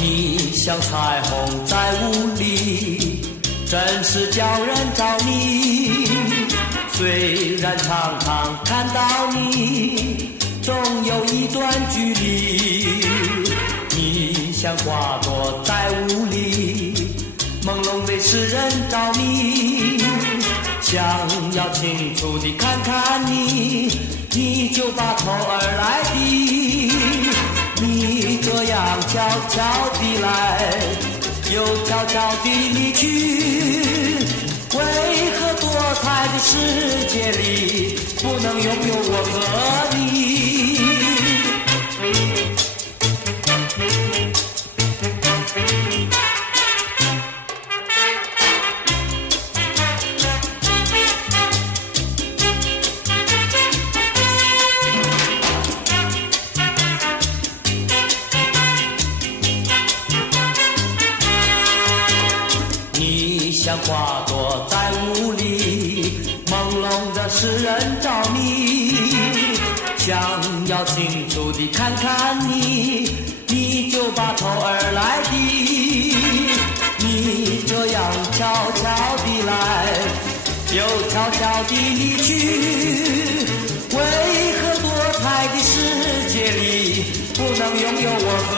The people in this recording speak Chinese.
你像彩虹在雾里，真是叫人着迷。虽然常常看到你，总有一段距离。你像花朵在雾里，朦胧的使人着迷。想要清楚地看看你，你就把头儿来低。你这样悄悄地来，又悄悄地离去，为何多彩的世界里不能拥有我和你？像花朵在雾里，朦胧的使人着迷。想要清楚地看看你，你就把头儿来低。你这样悄悄地来，又悄悄地离去，为何多彩的世界里不能拥有我和